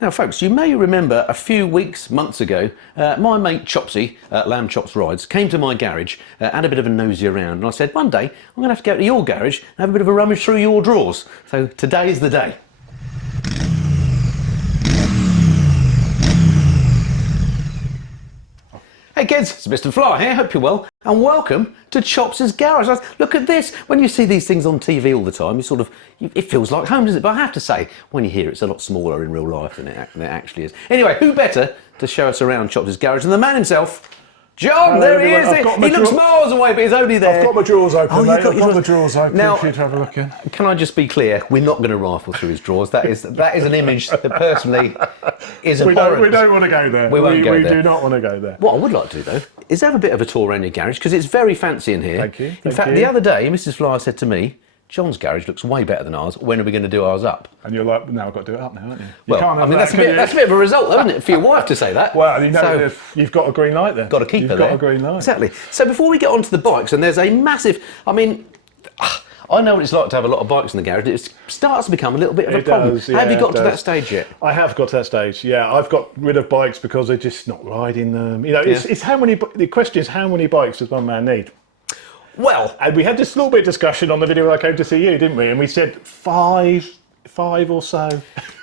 Now folks, you may remember a few months ago, my mate Chopsy at LambChopRides came to my garage, had a bit of a nosy around, and I said, one day I'm going to have to go to your garage and have a bit of a rummage through your drawers. So today is the day. Hey kids, it's Mr. Fly here, hope you're well, and welcome to Chopsy's garage. Look at this, when you see these things on TV all the time, it feels like home, doesn't it? But I have to say, when you hear it, it's a lot smaller in real life than it actually is. Anyway, who better to show us around Chopsy's garage than the man himself, John? Hello, there he everyone. is. He looks miles away, but he's only there. I've got my drawers open, mate. I've got the drawers open now, for you to have a look in. Can I just be clear? We're not going to rifle through his drawers. That is an image that personally is abhorrent. We don't want to go there. We won't go there. We do not want to go there. What I would like to do, though, is have a bit of a tour around your garage, because it's very fancy in here. Thank you. In fact, the other day, Mrs. Flyer said to me, John's garage looks way better than ours. When are we going to do ours up? And you're like, no, I've got to do it up now, haven't you? Well, I mean, that's a bit of a result, isn't it, for your wife to say that? Well, you know, so, you've got a green light there. Got to keep her there. You've got a green light. Exactly. So before we get on to the bikes, and there's a massive, I mean, I know what it's like to have a lot of bikes in the garage. It starts to become a little bit of a problem. Does, yeah, have you got to that stage yet? I have got to that stage, yeah. I've got rid of bikes because they're just not riding them. You know, it's how many, the question is how many bikes does one man need? Well, and we had this little bit of discussion on the video I came to see you, didn't we? And we said five or so.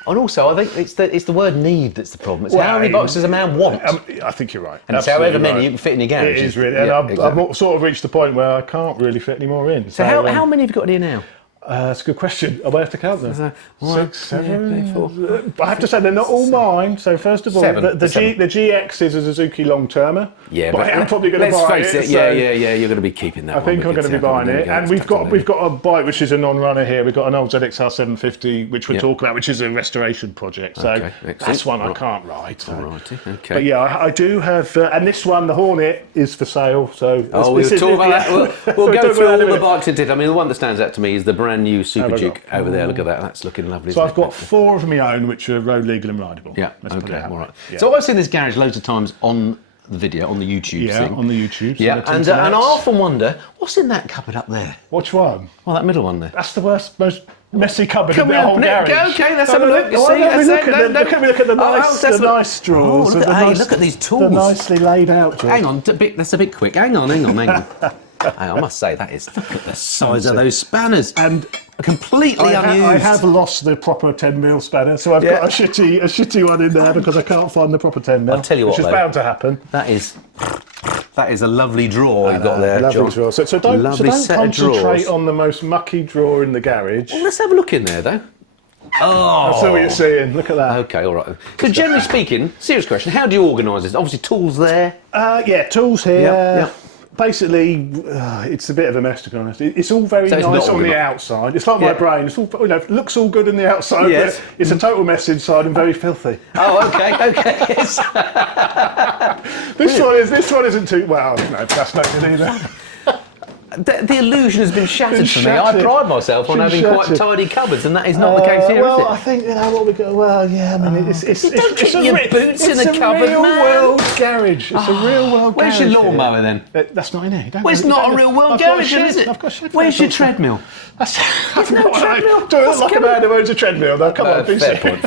And also, I think it's the word need that's the problem. It's how many bikes does a man want? I think you're right. And it's however many you can fit in your garage. It is really. And I've sort of reached the point where I can't really fit any more in. So how many have you got in here now? That's a good question. I might have to count them. 6, 7, 8, 4. I have to say they're not all mine. So first of all, the GX is a Suzuki long-termer. Yeah, but I am probably going to buy it. Let's face it. Yeah. You're going to be keeping that. I think I'm going to be buying it. And we've got a bike which is a non-runner here. We've got an old ZXR 750 which we'll talk about, which is a restoration project. So that's one I can't ride. So. Alrighty, okay. But yeah, I do have, and this one, the Hornet, is for sale. So we'll talk about that. We'll go through all the bikes it did. I mean, the one that stands out to me is the brand new Super Duke over there. Look at that. That's looking lovely. So I've got 4 of my own which are road legal and rideable. Yeah. Okay. All right. Yeah. So I've seen this garage loads of times on the video, on the YouTube thing. On the YouTube. Yeah. And I often wonder what's in that cupboard up there. Which one? Well, that middle one there. That's the most messy cupboard in the whole garage. Okay, let's have a look. Look at the nice drawers. Look at these tools. The nicely laid out drawers. Hang on, that's a bit quick. Hang on. I must say, look at the size of those spanners. And completely unused. I have lost the proper 10mm spanner, so I've got a shitty one in there because I can't find the proper 10mm. I'll tell you what, which is bound to happen. That is a lovely drawer you've got there, lovely John. drawer. So don't concentrate on the most mucky drawer in the garage. Well, let's have a look in there, though. Oh, I see what you're saying. Look at that. Okay, all right. So generally speaking, serious question: how do you organise this? Obviously, tools there. Tools here. Yep. Basically, it's a bit of a mess, to be honest. It's all very nice on the outside. It's like my brain. It's all, it looks all good on the outside, but it's a total mess inside and very filthy. Oh, okay. Yes. This one isn't too well. No, that's not good either. The illusion has been shattered for me. I pride myself on having quite tidy cupboards, and that is not the case here, is it? Well, I think what we got. Well, yeah. I mean, it's don't keep your boots in the cupboard, man. It's a real world garage. It's a real world garage. Where's your lawnmower then? That's not in here. Well, it's not a real world garage, is it? I've got a shed. Where's your treadmill? There's no treadmill. Do it like a man who owns a treadmill. Now, come on, fair point.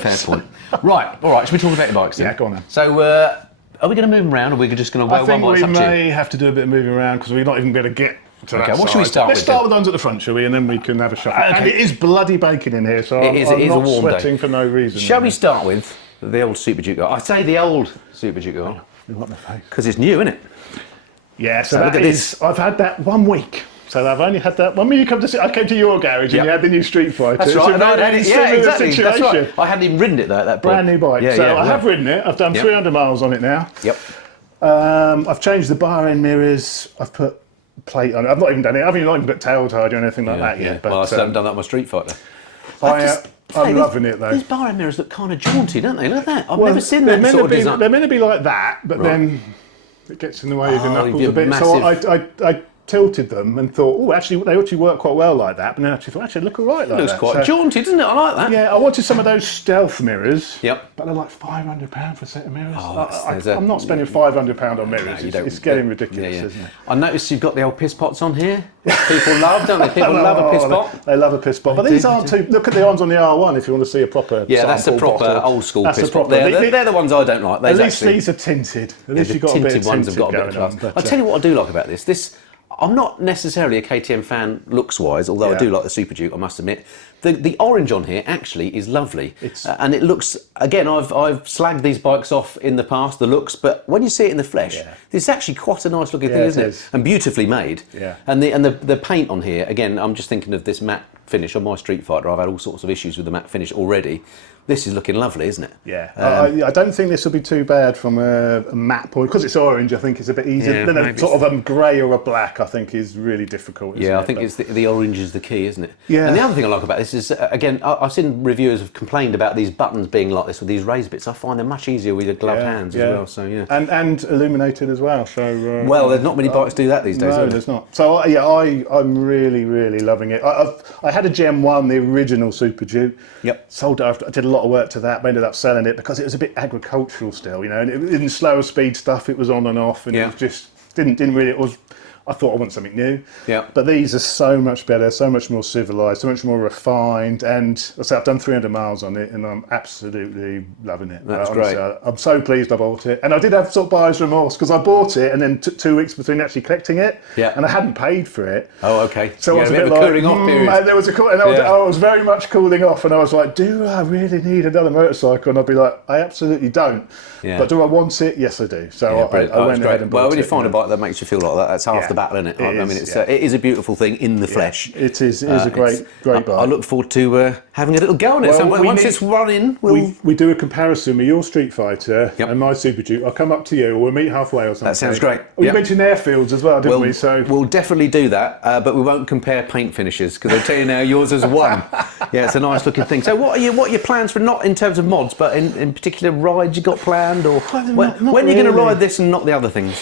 Right, all right. Should we talk about your bikes then? Yeah, go on then. So, are we going to move them around, or are we just going to wear one bike? I think we may have to do a bit of moving around because we're not even going to get. Okay, what should we start with? Let's start with the ones at the front, shall we? And then we can have a shuffle. Okay. And it is bloody baking in here, so I'm not sweating for no reason. Shall we start with the old Super Duke? I say the old Super Duke because it's new, isn't it? Yeah, so look at this. I've had that 1 week. So I've only had that. When you come to see, I came to your garage and you had the new Streetfighter. That's right. And I had it. Yeah, exactly. That's right. I hadn't even ridden it though at that point. Brand new bike. So I have ridden it. I've done 300 miles on it now. Yep. I've changed the bar end mirrors. I've put plate on it. I've not even done it. I haven't even put tail tied or anything like that yet. But well, I still haven't done that on my Streetfighter. I'm loving it though. These bar end mirrors look kind of jaunty, don't they? Look at that. I've never seen that sort of design. They're meant to be like that, but then it gets in the way of your knuckles a bit. So I tilted them and thought, oh, actually, they actually work quite well like that. But then I actually thought, actually, look all right like that. Looks quite jaunty, doesn't it? I like that. Yeah, I wanted some of those stealth mirrors. Yep. But they're like £500 for a set of mirrors. Oh, I'm not spending £500 on mirrors. It's getting ridiculous, isn't it? I noticed you've got the old piss pots on here. People love, don't they? People love a piss pot. They love a piss pot. But these aren't too... Look at the ones on the R1 if you want to see a proper that's the proper bottle. old school piss pot. They're the ones I don't like. At least these are tinted. At least you've got a bit of tinted going on. I'll tell you what I do like about this. I'm not necessarily a KTM fan looks-wise, although I do like the Super Duke, I must admit. The orange on here actually is lovely. And it looks, again, I've slagged these bikes off in the past, the looks, but when you see it in the flesh, it's actually quite a nice looking thing, isn't it? And beautifully made. Yeah. And the paint on here, again, I'm just thinking of this matte finish on my Streetfighter. I've had all sorts of issues with the matte finish already. This is looking lovely, isn't it? Yeah. I don't think this will be too bad from a matte point. Because it's orange, I think it's a bit easier. Then a sort of a grey or a black, I think, is really difficult. I think it's the orange is the key, isn't it? Yeah. And the other thing I like about this is, again, I've seen reviewers have complained about these buttons being like this with these raised bits. I find they're much easier with your gloved hands as well. So and illuminated as well. So well, there's not many bikes do that these days. No, there's not. So I'm really, really loving it. I had a Gen 1, the original Super Duke. Yep. Sold it after. I did a lot of work to that. But ended up selling it because it was a bit agricultural still, and in slower speed stuff it was on and off, and it was just didn't really. It was. I thought I want something new. Yeah. But these are so much better, so much more civilised, so much more refined, and I say I've done 300 miles on it, and I'm absolutely loving it. That's honestly, great. I'm so pleased I bought it, and I did have sort of buyer's remorse because I bought it and then took 2 weeks between actually collecting it, and I hadn't paid for it. Oh, okay. So I was a bit like, cooling off period. And there was I was very much cooling off, and I was like, do I really need another motorcycle? And I'd be like, I absolutely don't. Yeah. But do I want it? Yes, I do. So I went ahead and bought it. Well, when you find a bike that makes you feel like that, that's half the battle, isn't it? I mean, it is a beautiful thing in the flesh. It is a great bike. I look forward to having a little go on it. So once it's running, we do a comparison with your Streetfighter and my Super Duke. I'll come up to you, or we'll meet halfway or something. That sounds great. We mentioned airfields as well, didn't we? So we'll definitely do that, but we won't compare paint finishes because I'll tell you now, yours is one. Yeah, it's a nice looking thing. So what are your plans for, not in terms of mods, but in particular rides you got planned, or when are you going to ride this and not the other things?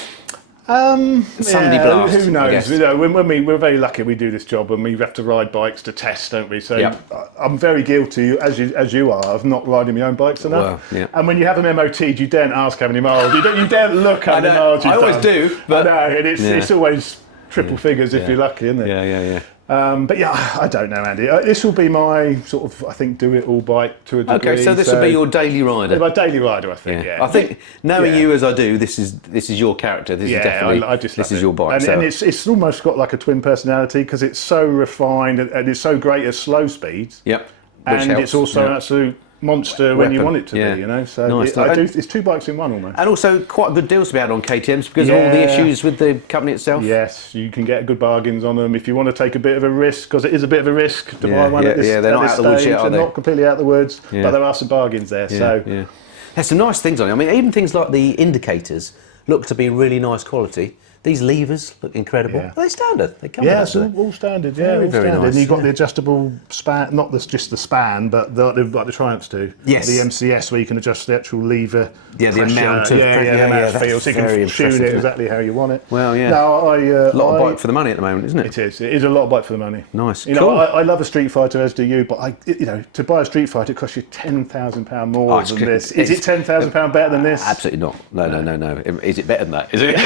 Sunday blast, who knows? We're very lucky we do this job and we have to ride bikes to test, don't we? So I'm very guilty, as you are, of not riding my own bikes enough. Well, and when you have them MOT'd, you daren't ask how many miles. You daren't look how many miles you've done. I always do, but I know, and it's always triple figures if you're lucky, isn't it? Yeah. But I don't know, Andy. This will be my sort of, I think, do-it-all bike to a degree. Okay, so this will be your daily rider. My daily rider, I think. Yeah. I think knowing you as I do, this is your character. This is definitely this is your bike. And it's almost got like a twin personality because it's so refined and it's so great at slow speeds. Yep. And it's also an absolute monster when you want it to be, So nice. it's 2 bikes in one almost. And also quite good deals to be had on KTMs because of all the issues with the company itself. Yes, you can get good bargains on them if you want to take a bit of a risk, because it is a bit of a risk to buy one at this they're not out of the woods yet, are they? They're not completely out of the woods, but there are some bargains there. There's some nice things on it. I mean, even things like the indicators look to be really nice quality. These levers look incredible. Are they standard? They come it's all standard. Very nice. And you've got the adjustable span, not just the span, but like the Triumphs do. Yes. The MCS, where you can adjust the actual lever. Yeah, the amount of pressure. The amount of feel, so you can tune it exactly how you want it. Well, yeah. Now, a lot of bike for the money at the moment, isn't it? It is a lot of bike for the money. Nice. Cool. I love a Streetfighter, as do you, but to buy a Streetfighter, it costs you £10,000 more than this. Is it £10,000 better than this? Absolutely not. No. Is it better than that? Is it?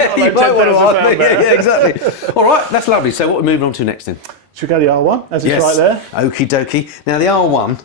You might want to ask me. Yeah, exactly. All right, that's lovely. So what are we moving on to next then? Should we go to the R1, as it's right there? Okie dokie. Now the R1,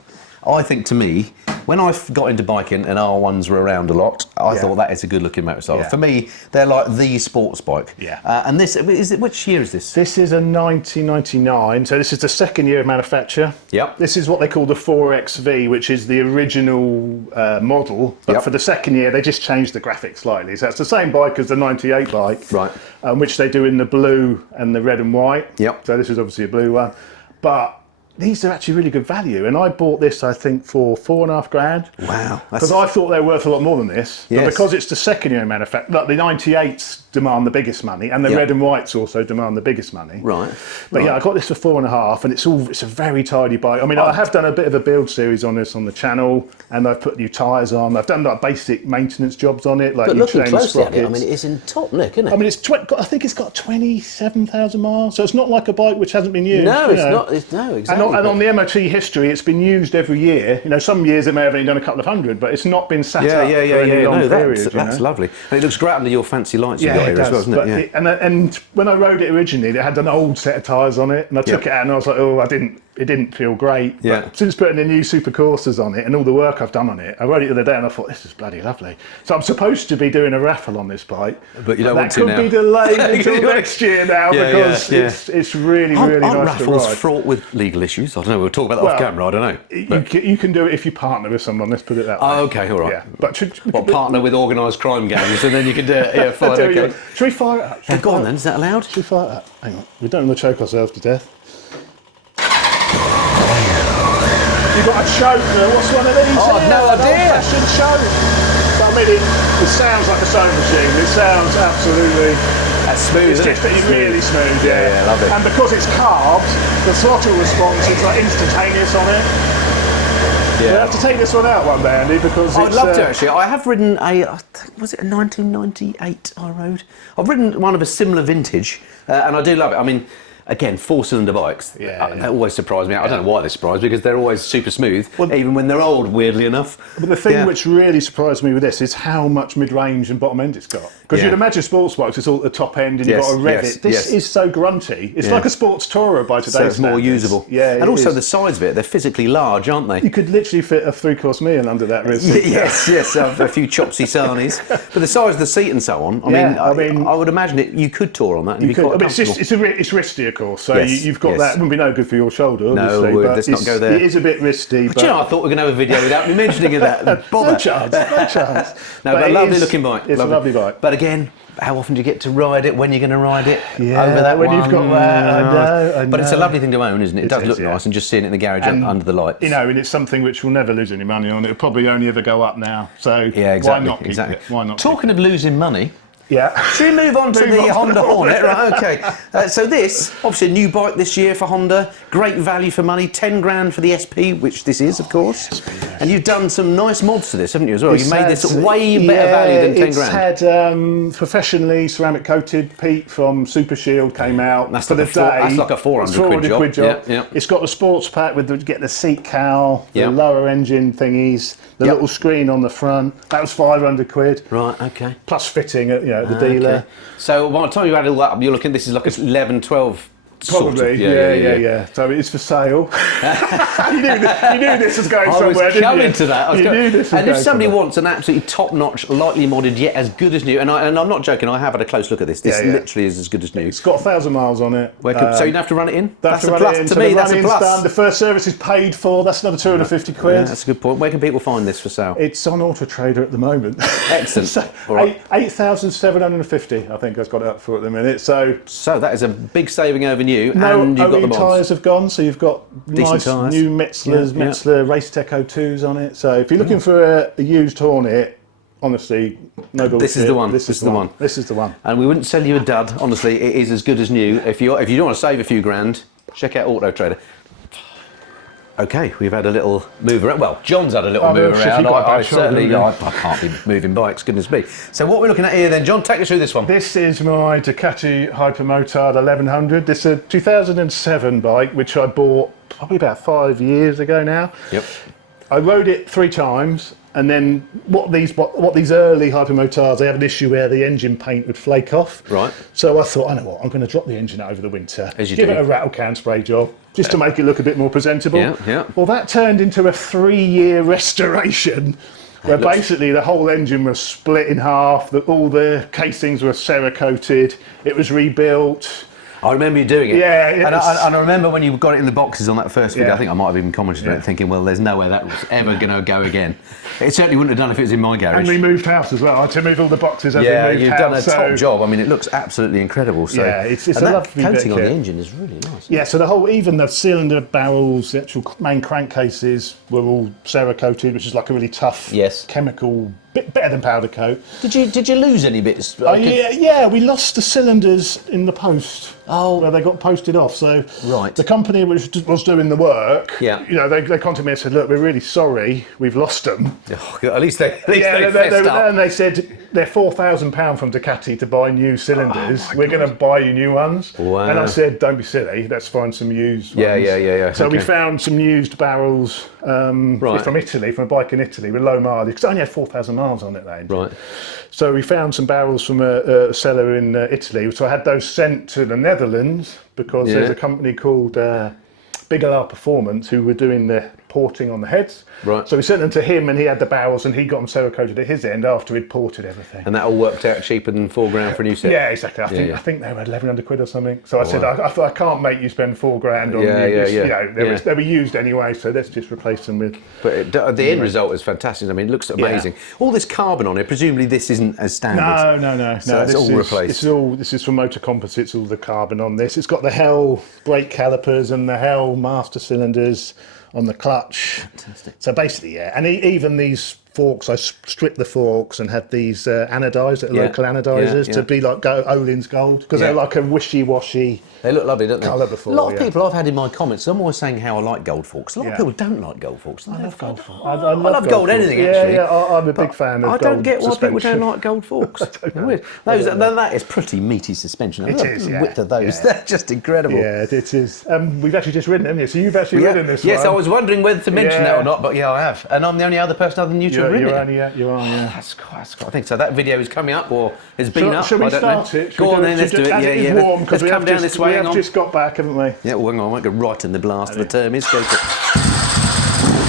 I think to me, when I got into biking and R1s were around a lot, I thought that is a good looking motorcycle. For me, they're like the sports bike. Yeah. And this, which year is this? This is a 1999, so this is the second year of manufacture. Yep. This is what they call the 4XV, which is the original model, but for the second year they just changed the graphics slightly. So it's the same bike as the 98 bike, right? Which they do in the blue and the red and white. Yep. So this is obviously a blue one, but these are actually really good value. And I bought this, I think, for £4,500. Wow. Because I thought they were worth a lot more than this. Yes. But because it's the second year manufacture, like the 98s demand the biggest money, and the red and whites also demand the biggest money. Right. But yeah, I got this for £4,500, and it's a very tidy bike. I mean, I have done a bit of a build series on this on the channel, and I've put new tyres on. I've done like basic maintenance jobs on it, like But new looking chain closely at sprockets. it, I mean, it is in top nick, isn't it? I mean, I think it's got 27,000 miles, so it's not like a bike which hasn't been used. No, you it's know. not. No, exactly. And on the MOT history, it's been used every year. You know, some years it may have only done a couple of hundred, but it's not been sat up for any long period. That's lovely. And it looks great under your fancy lights you've Yeah, got it here as well, does. doesn't it? But and when I rode it originally, it had an old set of tyres on it, and I took it out and I was like, oh, it didn't feel great. Yeah. But since putting the new Super Coursas on it and all the work I've done on it, I rode it the other day and I thought, this is bloody lovely. So I'm supposed to be doing a raffle on this bike. But you don't want to now. That could be delayed until next year now because it's really, really nice to ride. Raffles fraught with legal issues? I don't know, we'll talk about that off camera, I don't know. You can do it if you partner with someone, let's put it that way. Oh, okay, all right. Yeah. But partner with organised crime gangs and then you can do it. Yeah, fine, okay. Should we fire it up? Yeah, go on then, is that allowed? Should we fire it up? Hang on, we don't want to choke ourselves to death. You've got a choker. What's one of these? Oh, I've no idea. Old-fashioned choke. But I mean, it sounds like a sewing machine. It sounds absolutely. That's smooth. It's just really smooth. Yeah, love it. And because it's carbs, the throttle response is like instantaneous on it. Yeah. We'll have to take this one out one day, Andy, because I'd love to actually. I have ridden I think, was it a 1998 I rode? I've ridden one of a similar vintage, and I do love it. I mean, again, 4-cylinder bikes, they always surprise me. I don't know why they surprise me, because they're always super smooth, even when they're old, weirdly enough. But the thing which really surprised me with this is how much mid-range and bottom end it's got. Because you'd imagine sports bikes, it's all at the top end and you've got to rev it. This is so grunty. It's like a sports tourer by today's standards. So it's more usable. Yeah, and also the size of it, they're physically large, aren't they? You could literally fit a 3-course meal under that wrist. Yes, a few chopsy sarnies. But the size of the seat and so on, I mean, I would imagine you could tour on that and be quite comfortable. It's wristy, of course, so you've got that. It wouldn't be no good for your shoulder, obviously. No, but let's not go there. It is a bit wristy. But you know, I thought we were going to have a video without me mentioning that. Bother. No chance. No, but a lovely looking bike. It's a lovely bike. But again, how often do you get to ride it? When you're going to ride it? Yeah, over that when one. you've got that, I know. But it's a lovely thing to own, isn't it? It does look nice, and just seeing it in the garage under the lights. You know, and it's something which will never lose any money on. It'll probably only ever go up now. So why not keep it? Why not? Talking of losing money. Yeah. Should we move on to the Honda Hornet? Right, okay. So this, obviously a new bike this year for Honda. Great value for money, 10 grand for the SP, which this is, of course. SP, yes. And you've done some nice mods to this, haven't you, as well? You made this way better value than 10 grand. It's had professionally ceramic coated Pete from Super Shield came out for the day. That's like a 400 quid job. Yeah. It's got the sports pack with get the seat cowl, the lower engine thingies, the little screen on the front. That was 500 quid. Right, okay. Plus fitting at the dealer. Okay. So by the time you add all that up, you're looking, this is like 11, 12 Probably, sort of, yeah. So it's for sale. you knew this was going somewhere, didn't you? I was coming to that. Knew this was and if somebody somewhere. wants an absolutely top-notch, lightly modded, yet as good as new, and I'm not joking, I have had a close look at this. This literally is as good as new. It's got 1,000 miles on it. So you don't have to run it in? That's a plus. To me, that's a plus. Done. The first service is paid for. That's another 250 quid. Yeah, that's a good point. Where can people find this for sale? It's on Auto Trader at the moment. Excellent. So, right. 8,750, I think I've got it up for at the minute. So that is a big saving over new, and you've got the mods. Tyres have gone, so you've got decent nice new Metzler Race Tech 02s on it. So if you're looking for a used Hornet, honestly, no bullshit. This is the one. This is the one. This is the one. And we wouldn't sell you a dud. Honestly, it is as good as new. If you don't want to save a few grand, check out Auto Trader. Okay, we've had a little move around. Well, John's had a little move around. I can't be moving bikes, goodness me. So what we're looking at here then, John, take us through this one. This is my Ducati Hypermoard 1100. This is a 2007 bike, which I bought probably about 5 years ago now. Yep. I rode it 3 times. And then what these early Hypermotards, they have an issue where the engine paint would flake off. Right. So I thought, I know what, I'm going to drop the engine out over the winter. Give it a rattle can spray job, just to make it look a bit more presentable. Yeah. Well, that turned into a 3-year restoration, where basically the whole engine was split in half, all the casings were Cerakoted, it was rebuilt. I remember you doing it. Yeah, and I remember when you got it in the boxes on that first video, Yeah. I think I might have even commented on it thinking, well, there's no way that was ever going to go again. It certainly wouldn't have done if it was in my garage. And we moved house as well. I had to move all the boxes as we moved house. Yeah, you've done a top job. I mean, it looks absolutely incredible. So, yeah, it's and a that lovely coating on the kit. engine is really nice. Yeah, so the whole, even the cylinder barrels, the actual main crankcases were all Cerakoted, which is like a really tough chemical, bit better than powder coat. Did you lose any bits? Oh, yeah, we lost the cylinders in the post. Oh, where they got posted off. So right. the company which was doing the work, yeah, you know, they contacted me and said, look, we're really sorry, we've lost them. Oh, at least they fessed up. And they said they're £4,000 from Ducati to buy new cylinders. We're going to buy you new ones. Wow. And I said, don't be silly, let's find some used ones. Yeah. So we found some used barrels from Italy, from a bike in Italy with low mileage, because it only had 4,000 miles on it then. Right. So we found some barrels from a seller in Italy. So I had those sent to the Netherlands because there's a company called Bigelow Performance who were doing the porting on the heads. Right. So we sent them to him and he had the barrels and he got them Cerakoted at his end after he'd ported everything. And that all worked out cheaper than £4,000 for a new set? Yeah, exactly. I think they were 1,100 quid or something. So I said, I can't make you spend £4,000 on you know, they were used anyway, so let's just replace them with... But the end result is fantastic. I mean, it looks amazing. All this carbon on it, presumably this isn't as standard. No. So it's all replaced. This is from Motor Composites, all the carbon on this. It's got the Hell brake calipers and the Hell master cylinders on the clutch. Fantastic. So basically, and even these forks, I stripped the forks and had these anodized, local anodizers to be like Olin's Gold, because they're like a wishy-washy. They look lovely, don't they? Colour before, a lot of people I've had in my comments, I'm always saying how I like gold forks. A lot of people don't like gold forks. I love gold forks. I love gold anything, actually. Yeah, I'm a big fan of gold. I don't get why suspension. people don't like gold forks. That is pretty meaty suspension. It is, the width of those, they're just incredible. Yeah, it is. We've actually just ridden them, so you've actually ridden this one. Yes, I was wondering whether to mention that or not, but yeah, I have. And I'm the only other person other than you to have ridden it. You are. That's quite, I think so. That video is coming up or has been up. Shall we start it? Go on then, let's do it. Yeah. Warm, let's come down this way. We have just got back, haven't we? Yeah, well, hang on, I might go right in the blast of the term is. Go for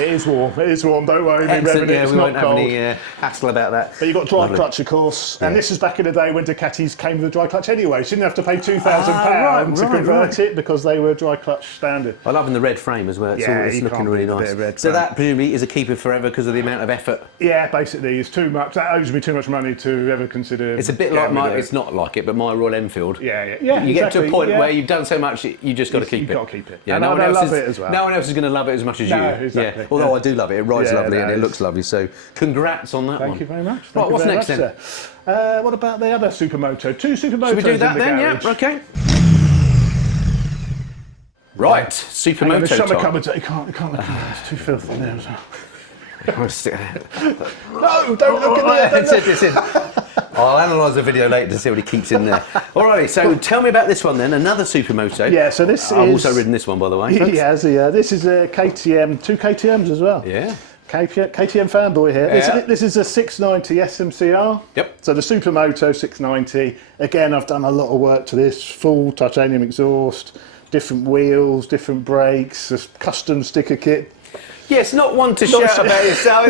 It is warm, don't worry. We won't have any hassle about that. But you've got dry clutch, of course, and this is back in the day when Ducatis came with a dry clutch anyway, so you didn't have to pay £2,000 to convert it because they were dry clutch standard. I love the red frame as well, it's looking really nice. So that presumably is a keeper forever because of the amount of effort? Yeah, basically, it's too much. That owes me too much money to ever consider. It's a bit like it's not like it, but my Royal Enfield. Yeah. You get to a point where you've done so much, you just got to keep it. You've got to keep it. Yeah, and I love it as well. No one else is going to love it as much as you. Exactly. Although I do love it. It rides lovely and it looks lovely. So congrats on that one. Thank you very much. Right, what's next then? What about the other Supermoto? Two Supermotos. Should we do that then? Garage. Yeah, okay. Right, Supermoto the summer time. cupboards, you can't look at it, it's too filthy there as well. No, don't look at that. It's in. I'll analyse the video later to see what he keeps in there. Alrighty, so tell me about this one then, another Supermoto. Yeah, so this I've also ridden this one, by the way. This is a KTM, two KTMs as well. Yeah. KTM fanboy here. Yeah. This is a 690 SMCR. Yep. So the Supermoto 690. Again, I've done a lot of work to this. Full titanium exhaust, different wheels, different brakes, a custom sticker kit. Yes, not one to shout about yourself.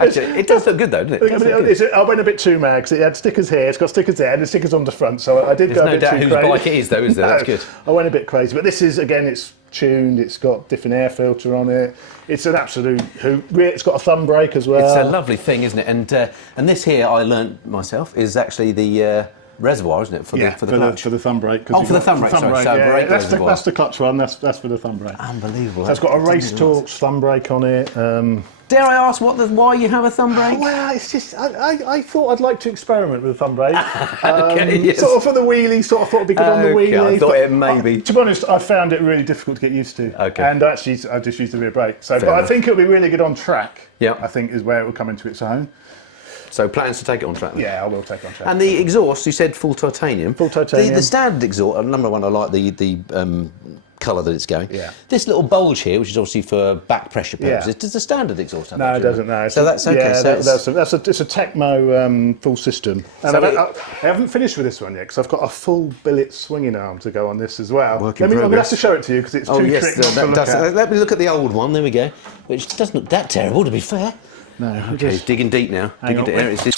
Actually, it does look good though, doesn't it? I went a bit too mad because it had stickers here, it's got stickers there, and the stickers on the front. So I did go a bit too crazy. There's no doubt whose bike it is though, is there? That's good. I went a bit crazy, but this is, again, it's tuned, it's got different air filter on it. It's an absolute hoot. It's got a thumb brake as well. It's a lovely thing, isn't it? And this here, I learnt myself, is actually the reservoir, isn't it, for the clutch? For the thumb brake. Oh, for the thumb brake, sorry. So brake reservoir. That's the clutch one, that's for the thumb brake. Unbelievable. So it's got a Race Torx thumb brake on it. Dare I ask why you have a thumb brake? Well, it's just, I thought I'd like to experiment with a thumb brake. Yes. Sort of for the wheelie, sort of thought it'd be good on the wheelie. I thought it may be. To be honest, I found it really difficult to get used to. Okay. And actually, I just used the rear brake. So, but I think it'll be really good on track. Yeah. I think is where it will come into its own. So plans to take it on track then? Yeah, I will take it on track. And the exhaust, you said full titanium. Full titanium. The standard exhaust, number one, I like the colour that it's going. Yeah. This little bulge here, which is obviously for back pressure purposes, does the standard exhaust have? No, it doesn't. No. So that's okay. Yeah, so it's a Tecmo full system. And I haven't finished with this one yet because I've got a full billet swinging arm to go on this as well. I'm going to have to show it to you because it's too tricky to look at. Let me look at the old one. There we go. Which doesn't look that terrible, to be fair. No. Okay, it's digging deep now. Digging deep.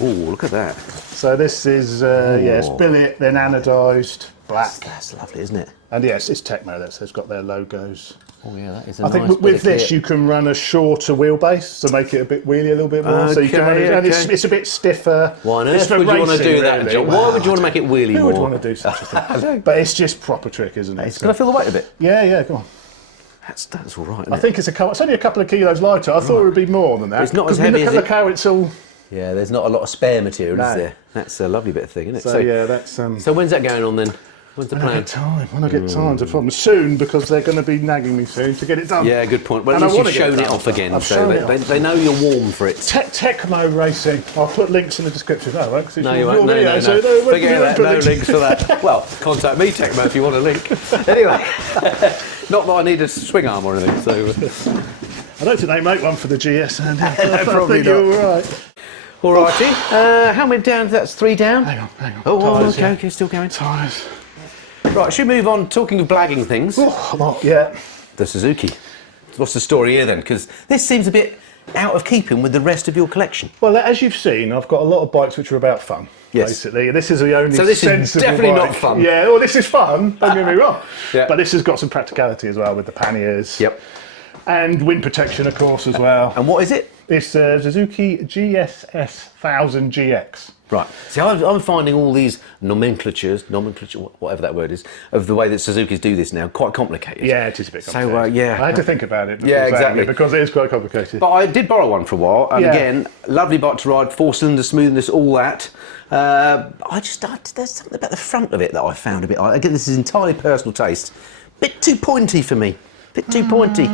Oh, look at that. So this is, it's billet, then anodised, black. That's lovely, isn't it? And yes, it's Tecmo, it's got their logos. Oh yeah, that is a I nice think with this kit. you can run a shorter wheelbase to make it a bit wheelie a little bit more. So you can run it, and it's a bit stiffer. Why on earth would you want to do that, John? Why would you want to make it wheelie more? Who would want to do such a thing? But it's just proper trick, isn't it? Can I feel the weight of it? Yeah, go on. That's all right. I think it's only a couple of kilos lighter. I thought it would be more than that. But it's not as heavy as look how it's all. Yeah, there's not a lot of spare material, is there? That's a lovely bit of thing, isn't it? So yeah, that's. So when's that going on then? When's the plan? When I get time to problem soon, because they're going to be nagging me soon to get it done. Yeah, good point. Well, at least you've shown it off again, so they know you're warm for it. Tecmo Racing. I'll put links in the description. No, because it's no, you won't. No. Forget that. No links for that. Well, contact me, Tecmo, if you want a link. Anyway, not that I need a swing arm or anything. So I don't think they make one for the GS. Probably not. You're all right. All righty. How many down? That's 3 down. Hang on. Oh, okay, still going. Tyres. Right, should we move on? Talking of blagging things. Yeah. The Suzuki. What's the story here then? Because this seems a bit out of keeping with the rest of your collection. Well, as you've seen, I've got a lot of bikes which are about fun. Yes. Basically, this is the only. So this is definitely bike. not fun. Yeah. Well, this is fun. Don't get me wrong. Yeah. But this has got some practicality as well with the panniers. Yep. And wind protection, of course, as well. And what is it? It's Suzuki GSS000 GX. Right. See, I'm finding all these nomenclature, whatever that word is, of the way that Suzukis do this now, quite complicated. Yeah, it is a bit complicated. So, yeah. I had to think about it. Yeah, exactly. Because it is quite complicated. But I did borrow one for a while, and again, lovely bike to ride, 4-cylinder smoothness, all that. There's something about the front of it that I found a bit, again, this is entirely personal taste, bit too pointy for me. Bit too pointy.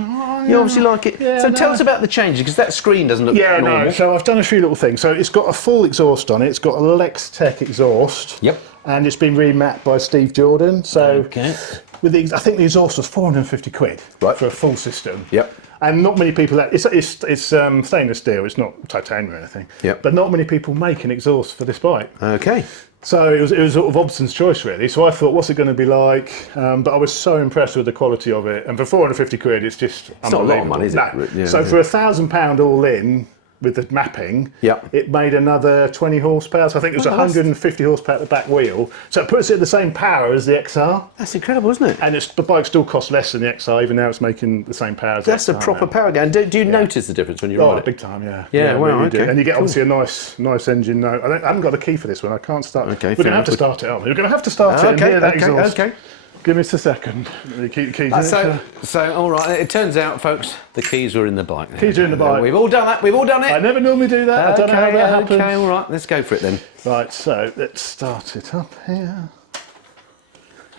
You obviously like it. Yeah, so tell us about the changes, because that screen doesn't look normal. No. So I've done a few little things. So it's got a full exhaust on it. It's got a Lex Tech exhaust. Yep. And it's been remapped by Steve Jordan. So okay. I think the exhaust was 450 quid for a full system. Yep. And not many people. It's stainless steel. It's not titanium or anything. Yep. But not many people make an exhaust for this bike. Okay. So it was sort of Hobson's choice really. So I thought, what's it going to be like? But I was so impressed with the quality of it. And for 450 quid, it's just it's not a lot of money, is it? No. Yeah, so for £1,000 all in with the mapping, it made another 20 horsepower. So I think it was 150 horsepower at the back wheel. So it puts it at the same power as the XR. That's incredible, isn't it? And the bike still costs less than the XR, even now it's making the same power as the XR. That's a proper power gun. Do you notice the difference when you ride it? Big time, yeah. Yeah, well, okay. And you get obviously a nice engine note. I haven't got a key for this one. I can't start. Okay, we're going to have to start it, aren't we? We're going to have to start it and hear that exhaust. Okay. Give me just a second. Keep the keys so all right. It turns out, folks, the keys were in the bike. Keys are in the bike. We've all done that. We've all done it. I never normally do that. I don't know how that happens. Okay, all right. Let's go for it then. Right. So let's start it up here.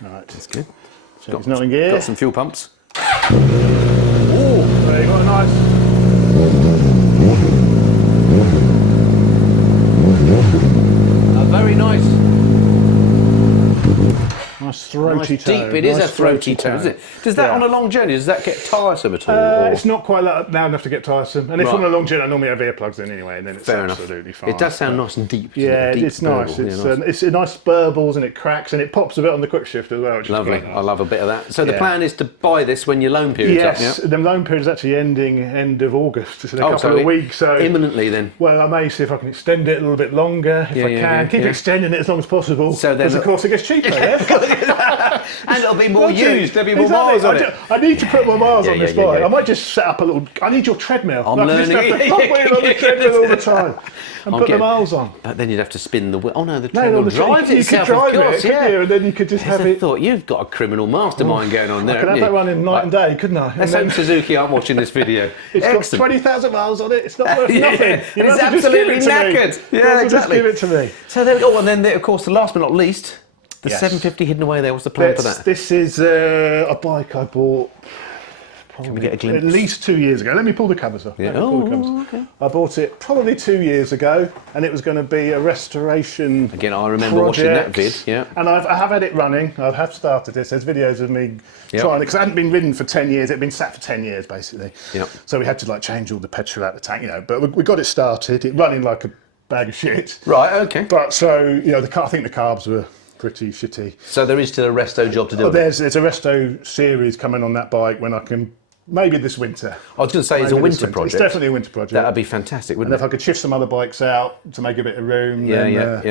Right. That's good. It's not in gear. Got some fuel pumps. Oh, there you got a nice. Very nice. Nice throaty tone. Deep. It is a throaty tone, isn't it? Does that on a long journey? Does that get tiresome at all? It's not quite loud enough to get tiresome. And if on a long journey, I normally have earplugs in anyway, and then it's absolutely fine. It does sound nice and deep. Yeah, it's nice. It's a nice burbles and it cracks and it pops a bit on the quick shift as well. Which lovely. Is nice. I love a bit of that. So the plan is to buy this when your loan period's up. Yes, the loan period is actually ending end of August. It's in a couple of weeks. So imminently then. Well, I may see if I can extend it a little bit longer if I can. Keep extending it as long as possible. So then, because of course it gets cheaper. And it'll be more used. There'll be more miles on it. I need to put more miles on this bike. I might just set up a little. I need your treadmill. I'm learning. I just have to pop on the treadmill all the time and put the miles on. But then you'd have to spin the wheel. Oh no, the treadmill drives itself. You could drive it, couldn't you? And then you could just have it. I thought you've got a criminal mastermind going on there. I could have that running night and day, couldn't I? Let's hope Suzuki aren't watching this video. It's got 20,000 miles on it. It's not worth nothing. It's absolutely knackered. Yeah, exactly. Just give it to me. So there we go. And then, of course, the last but not least. The 750 hidden away there, what's the plan for that? This is a bike I bought Can we get a glimpse? At least 2 years ago. Let me pull the covers off. Yeah. Okay. I bought it probably 2 years ago, and it was going to be a restoration. Again, I remember watching that vid. Yeah. And I have had it running. I have started this. There's videos of me trying it because it hadn't been ridden for 10 years. It had been sat for 10 years basically. Yeah. So we had to like change all the petrol out the tank, you know. But we got it started. It running like a bag of shit. Right. Okay. But so you know, I think the carbs were pretty shitty. So there is still a resto job to do. There's a resto series coming on that bike when I can. Maybe this winter. I was going to say it's a winter project. It's definitely a winter project. That'd be fantastic, wouldn't it? And if I could shift some other bikes out to make a bit of room. Yeah.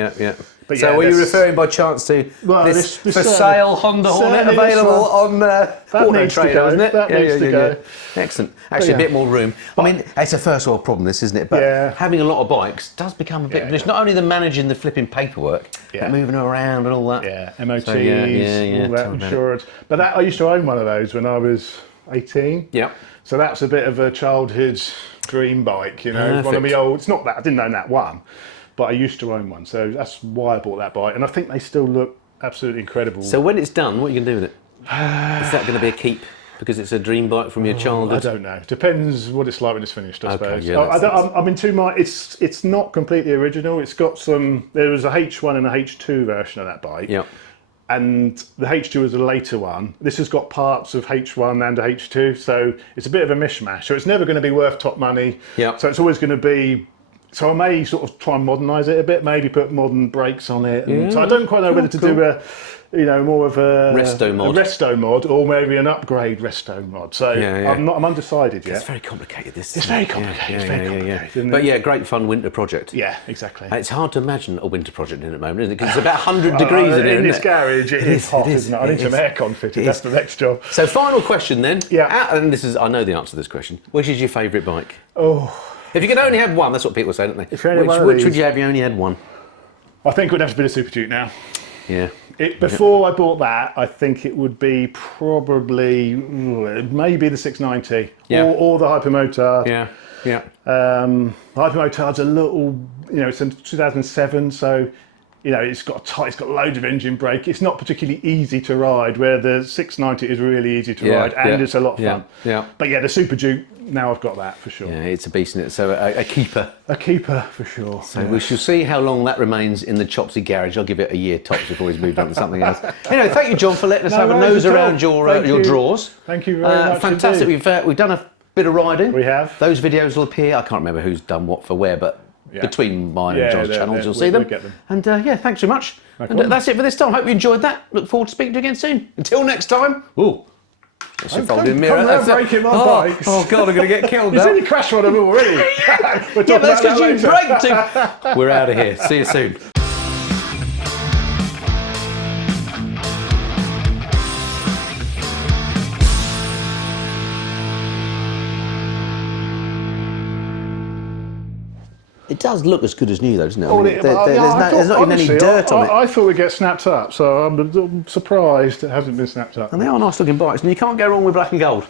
But so were you referring by chance to this for sale Honda Hornet available on Auto Trader, wasn't it? That needs to go. Excellent. Actually, a bit more room. I mean, it's a first world problem, this, isn't it? But having a lot of bikes does become a bit of an issue. Not only the managing the flipping paperwork, but moving around and all that. Yeah, MOTs, all that, insurance. But that, I used to own one of those when I was 18. Yeah. So that's a bit of a childhood dream bike, you know. One of my old. It's not that I didn't own that one, but I used to own one. So that's why I bought that bike, and I think they still look absolutely incredible. So when it's done, what are you going to do with it? Is that going to be a keep because it's a dream bike from your childhood? I don't know. Depends what it's like when it's finished, I suppose. Yeah, I'm in two minds. It's not completely original. It's got some. There was a H1 and a H2 version of that bike. Yeah. And the H2 is a later one. This has got parts of H1 and a H2, so it's a bit of a mishmash. So it's never going to be worth top money. Yeah. So it's always going to be. So I may sort of try and modernise it a bit, maybe put modern brakes on it. And so I don't quite know whether to do a, you know, more of a resto mod, or maybe an upgrade resto mod. So I'm undecided yet. It's very complicated. It's very complicated. But yeah, great fun winter project. Yeah, exactly. And it's hard to imagine a winter project in at the moment, isn't it? Because it's about 100 degrees in here, in isn't this it? garage. It is hot, isn't it? I need some aircon fitted. That's the next job. So final question then. Yeah. And this is, I know the answer to this question. Which is your favourite bike? Oh. If you could only have one, that's what people say, don't they? Which would you have if you only had one? I think it would have to be the Super Duke now. Yeah. Before I bought that, I think it would be probably maybe the 690 or the Hypermoto. Yeah. Hypermoto's a little, you know, it's in 2007, so you know it's got loads of engine brake. It's not particularly easy to ride, where the 690 is really easy to ride and it's a lot of fun. Yeah. But yeah, the Super Duke. Now I've got that for sure. Yeah, it's a beast, isn't it? So a keeper. A keeper for sure. So we shall see how long that remains in the Chopsy garage. I'll give it a year tops before he's moved on to something else. Anyway, thank you, John, for letting us have a nose around your drawers. Thank you very much. Fantastic. We've done a bit of riding. We have. Those videos will appear. I can't remember who's done what for where, but between mine and John's channels, you'll see them. Get them. And thanks very much. And that's it for this time. Hope you enjoyed that. Look forward to speaking to you again soon. Until next time. Ooh. Come around breaking my bikes. Oh God, I'm going to get killed now. He's only crashed one of them already. We're yeah, that's because you braked him. We're out of here. See you soon. It does look as good as new, though, doesn't it? There's not even any dirt on it. I thought we'd get snapped up, so I'm surprised it hasn't been snapped up. And they are nice looking bikes, and you can't go wrong with black and gold.